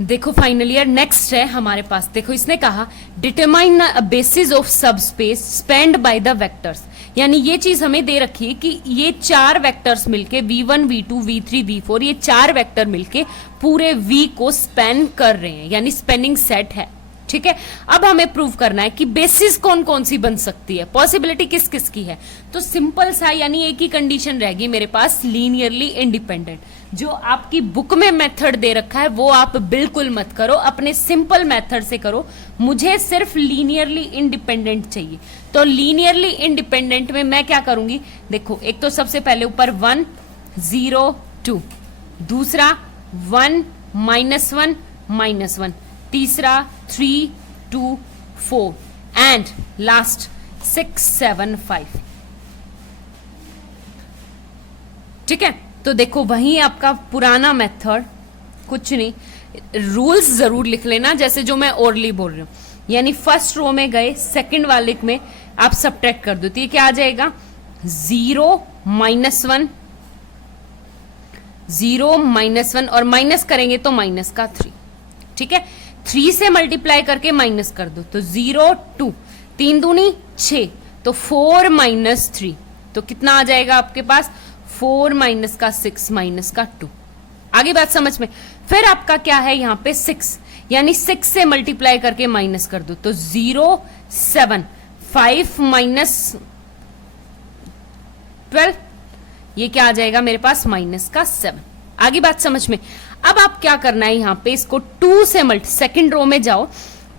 देखो final year next है हमारे पास। देखो इसने कहा डिटरमाइन अ बेसिस ऑफ सब space spend by the vectors, यानी ये चीज हमें दे रखी है कि ये चार वेक्टर्स मिलके v1 v2 v3 v4 ये चार वेक्टर मिलके पूरे v को स्पेन कर रहे हैं, यानी स्पेनिंग सेट है। ठीक है, अब हमें प्रूव करना है कि बेसिस कौन कौन सी बन सकती है, पॉसिबिलिटी किस किस की है। तो सिंपल सा, यानी एक ही कंडीशन रहेगी मेरे पास, लीनियरली इंडिपेंडेंट। जो आपकी बुक में मेथड दे रखा है वो आप बिल्कुल मत करो, अपने सिंपल मेथड से करो। मुझे सिर्फ लीनियरली इंडिपेंडेंट चाहिए। तो लीनियरली इंडिपेंडेंट में मैं क्या करूंगी, देखो एक तो सबसे पहले ऊपर 1 0 2, दूसरा 1 -1 -1, तीसरा 3 2 4 एंड लास्ट 6 7 5। ठीक है, तो देखो वही आपका पुराना मेथड, कुछ नहीं, रूल्स जरूर लिख लेना जैसे जो मैं ओरली बोल रही हूं। यानी फर्स्ट रो में गए, सेकंड वाले में आप सब्ट्रैक्ट कर दो तो ये क्या आ जाएगा 0 -1 0 -1 और माइनस करेंगे तो माइनस का 3। ठीक है, 3 से मल्टीप्लाई करके माइनस कर दो तो 0 2, 3 दूनी 6, तो 4 -3, तो कितना आ जाएगा आपके पास 4 माइनस का 6 माइनस का 2। आगे बात समझ में। फिर आपका क्या है यहाँ पे 6, यानी 6 से मल्टीप्लाई करके माइनस कर दो तो 0 7, 5 -12, ये क्या आ जाएगा मेरे पास माइनस का 7। आगे बात समझ में। अब आप क्या करना है यहाँ पे इसको 2 से सेकंड रो में जाओ,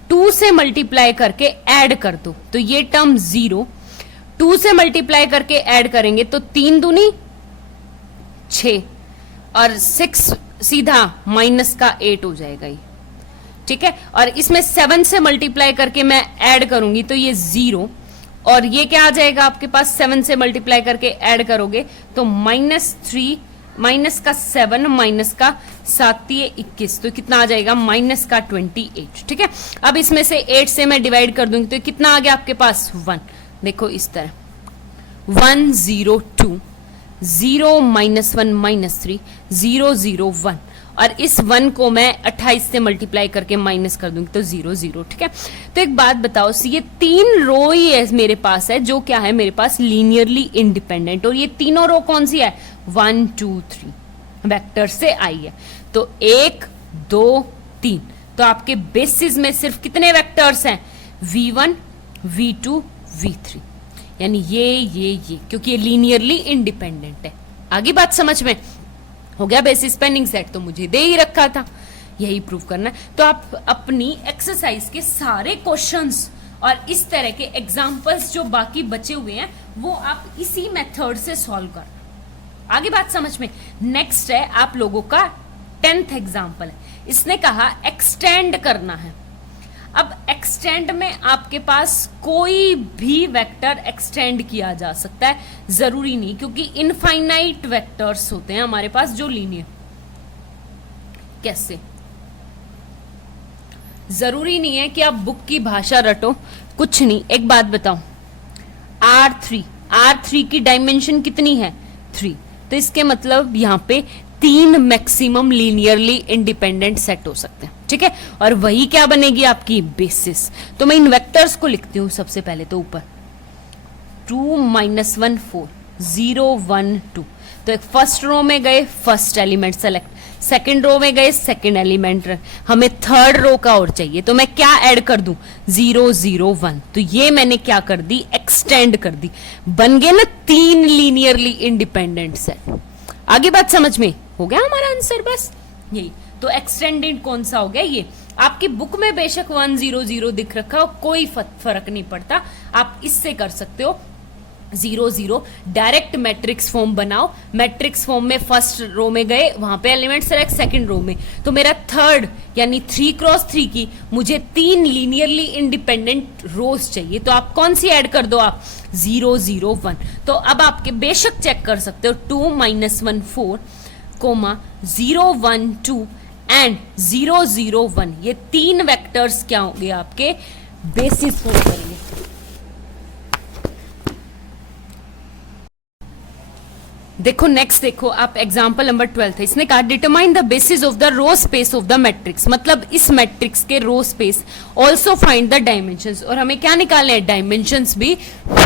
2 से मल्टीप्लाई करके ऐड कर दो तो ये टर्म 0, 2 से मल्टीप्लाई करके ऐड करेंगे तो 3 दूनी 6 और 6 सीधा माइनस का 8 हो जाएगा ये। ठीक है, और इसमें 7 से मल्टीप्लाई करके मैं ऐड करूंगी तो ये 0, और ये क्या आ जाएगा आपके पास 7 से मल्टीप्लाई करके ऐड करोगे तो -3 माइनस का 7 माइनस का 7 21, तो कितना आ जाएगा माइनस का 28। ठीक है, अब इसमें से 8 से मैं डिवाइड कर दूंगी तो कितना आ गया आपके पास 1। देखो इस तरह 1 0 2 0 -1 -3 0 0 1, और इस 1 को मैं 28 से मल्टीप्लाई करके माइनस कर दूंगी तो 0 0। ठीक है, तो एक बात बताओ, ये 3 रो ही है मेरे पास है जो क्या है मेरे पास लीनियरली इंडिपेंडेंट, और ये तीनों रो कौन सी है 1 2 3 वेक्टर से आई है। तो 1 2 3, तो आपके बेसिस में सिर्फ कितने वेक्टर्स हैं v1 v2 v3, यानी ये क्योंकि ये लीनियरली इंडिपेंडेंट है। आगे बात समझ में। हो गया बेसिस स्पेनिंग सेट, तो मुझे दे ही रखा था, यही प्रूव करना है। तो आप अपनी एक्सरसाइज के सारे क्वेश्चंस और इस तरह के एग्जांपल्स जो बाकी बचे हुए हैं वो आप इसी मेथड से सॉल्व करना। आगे बात समझ में। नेक्स्ट है आप लोगों का 10th एग्जाम्पल है। इसने कहा एक्सटेंड करना है। अब एक्सटेंड में आपके पास कोई भी वेक्टर एक्सटेंड किया जा सकता है, जरूरी नहीं, क्योंकि इनफाइनाइट वेक्टर्स होते हैं हमारे पास जो लीनियर। कैसे? जरूरी नहीं है कि आप बुक की भाषा रटो, कुछ नहीं। एक बात बताओ, R3 की डायमेंशन कितनी है 3, तो इसके मतलब यहां पे 3 मैक्सिमम लीनियरली इंडिपेंडेंट सेट हो सकते हैं। ठीक है, और वही क्या बनेगी आपकी बेसिस। तो मैं इन वेक्टर्स को लिखती हूं सबसे पहले, तो ऊपर 2 -1 4 0 1 2, तो एक फर्स्ट रो में गए first element select, second row में गए सेकंड एलिमेंट, हमें थर्ड रो का और चाहिए, तो मैं क्या ऐड कर दूं 0 0 1, तो ये मैंने क्या कर दी एक्सटेंड कर दी, बन गए ना 3 लीनियरली इंडिपेंडेंट सेट। आगे बात समझ में। हो गया हमारा आंसर, बस यही। तो एक्सटेंडेड कौन सा हो गया ये, आपकी बुक में बेशक 1 0 0 दिख रखा हो, कोई फर्क नहीं पड़ता, आप इससे कर सकते हो 0 0। डायरेक्ट मैट्रिक्स फॉर्म बनाओ, मैट्रिक्स फॉर्म में फर्स्ट रो में गए वहां पे एलिमेंट सेलेक्ट, सेकंड रो में, तो मेरा थर्ड यानी 3 × 3 की मुझे 3 लीनियरली इंडिपेंडेंट रोज चाहिए, तो आप कौन सी ऐड कर दो आप 0 0 1। तो अब आपके बेशक चेक कर सकते हो 2 -1 4 0 1 2 एंड 0 0 1, ये 3 वेक्टर्स क्या होंगे आपके बेसिस फॉर्म करेंगे। देखो नेक्स्ट, देखो आप एग्जांपल नंबर 12 है, इसने कहा determine the basis of the row space of the matrix, मतलब इस मैट्रिक्स के row space, also find the dimensions, और हमें क्या निकालने हैं, डायमेंशंस भी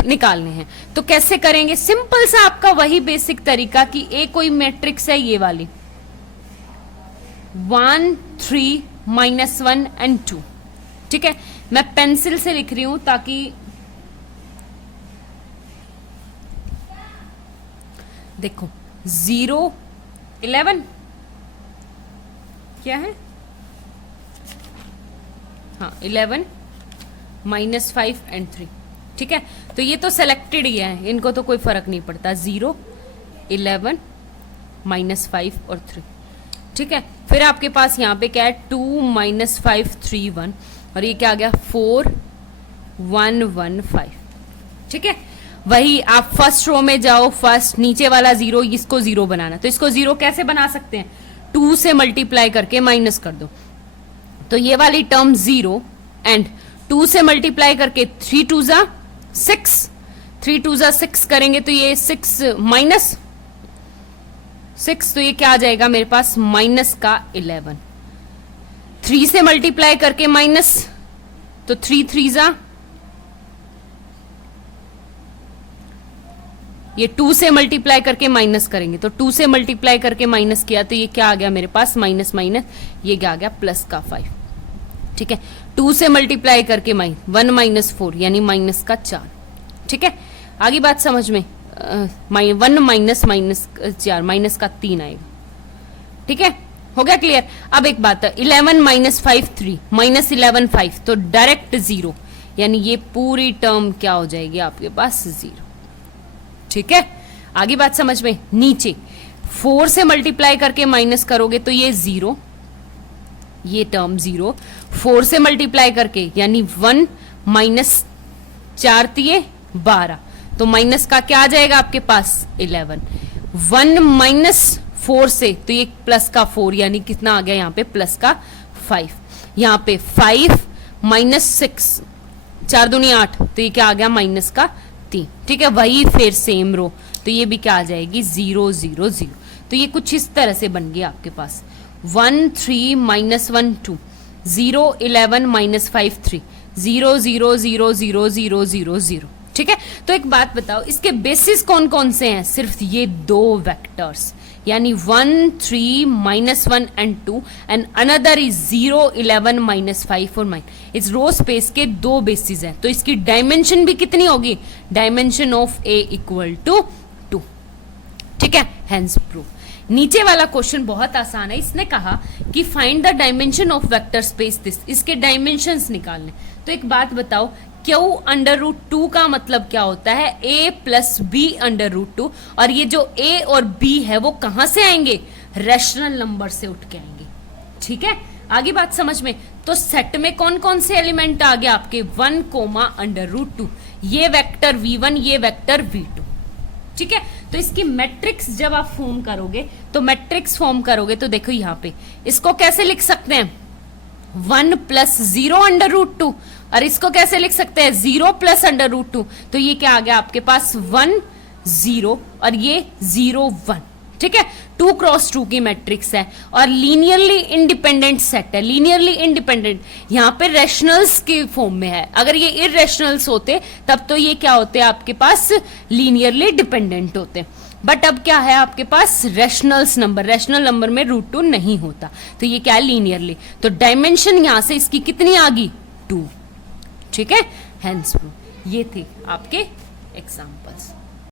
निकालने हैं। तो कैसे करेंगे, सिंपल सा आपका वही बेसिक तरीका कि ए कोई मैट्रिक्स है, ये वाली 1 3 -1 and 2, ठीक है। मैं पेंसिल से लिख रही हूं ताकि देखो 0 11 क्या है, हाँ 11 -5 and 3, ठीक है। तो ये तो सेलेक्टेड ही है, इनको तो कोई फर्क नहीं पड़ता, 0 11 -5 और 3, ठीक है। फिर आपके पास यहाँ पे क्या है, 2 -5 3 1, और ये क्या आ गया 4 1 1 5, ठीक है। वही आप फर्स्ट रो में जाओ, फर्स्ट नीचे वाला 0, इसको 0 बनाना, तो इसको 0 कैसे बना सकते हैं, 2 से मल्टीप्लाई करके माइनस कर दो, तो ये वाली टर्म 0 एंड 2 से मल्टीप्लाई करके 3 2 जा 6, 3 2 जा 6 करेंगे तो ये 6 माइनस 6, तो ये क्या आ जाएगा मेरे पास माइनस का 11, 3 से मल्टीप्लाई करके माइनस, तो 3 3 जा, ये 2 से मल्टीप्लाई करके माइनस करेंगे, तो 2 से मल्टीप्लाई करके माइनस किया तो ये क्या आ गया मेरे पास माइनस माइनस, ये क्या आ गया प्लस का 5, ठीक है। 2 से मल्टीप्लाई करके 1 -4 यानी माइनस का 4, ठीक है। आगे बात समझ में, 1 माइनस 4 माइनस का 3 आएगा, ठीक है, हो गया क्लियर। अब एक बात है, 11 -5 3 -11 5, तो डायरेक्ट 0, यानी ये पूरी टर्म क्या हो जाएगी आपके पास 0, ठीक है। आगे बात समझ में, नीचे 4 से मल्टीप्लाई करके माइनस करोगे तो ये 0, ये टर्म 0, 4 से मल्टीप्लाई करके यानी 1 -4 तिये 12, तो माइनस का क्या आ जाएगा आपके पास 11, 1 -4 से तो ये प्लस का 4 यानी कितना आ गया यहाँ पे प्लस का 5, यहाँ पे 5 -6 4 दूनी 8, तो ये क्या आ गया माइनस का 3, ठीक है। वही फिर सेम रो, तो ये भी क्या आ जाएगी 0 0 0, तो ये कुछ इस तरह से बन गया आपके पास 1 3 -1 2 0 11 -5 3 0 0 0 0 0 0 0, ठीक है। तो एक बात बताओ, इसके बेसिस कौन कौन से हैं, सिर्फ ये 2 वेक्टर्स, यानी 1 3 -1 and 2 एंड अनदर इज 0 11 -5 और 9, इस रो स्पेस के 2 बेसिस हैं, तो इसकी डायमेंशन भी कितनी होगी, dimension of A equal to 2, ठीक है, हेंस प्रूव। नीचे वाला क्वेश्चन बहुत आसान है, इसने कहा कि find the dimension of vector space this, इसके डायमेंशंस निकालने। तो एक बात बताओ, क्यू √2 का मतलब क्या होता है, a + b √2, और ये जो a और b है वो कहां से आएंगे, रैशनल नंबर से उठ के आएंगे, ठीक है। आगे बात समझ में, तो सेट में कौन कौन से एलिमेंट आ गए आपके 1, √2, ये वेक्टर v1, ये वेक्टर v2, ठीक है। तो इसकी मैट्रिक्स जब आप फॉर्म करोगे, तो मैट्रिक्स फॉर्म करोगे तो देखो यहाँ पे इसको कैसे लिख सकते हैं, 1 + 0 √2, और इसको कैसे लिख सकते हैं 0 + √2, तो ये क्या आ गया आपके पास 1 0 और ये 0 1, ठीक है। 2 × 2 की मैट्रिक्स है और लीनियरली इंडिपेंडेंट सेट है, लीनियरली इंडिपेंडेंट, यहाँ पे रैशनल्स के फॉर्म में है, अगर ये इररेशनल्स होते तब तो ये क्या होते आपके पास लीनियरली डिपेंडेंट होते, बट अब क्या है आपके पास रैशनल्स नंबर, रैशनल नंबर में √2 नहीं होता, तो ये क्या है लीनियरली, तो डायमेंशन यहां से इसकी कितनी आ गई 2, ठीक है, हेंस प्रूव। ये थे आपके एग्जांपल्स।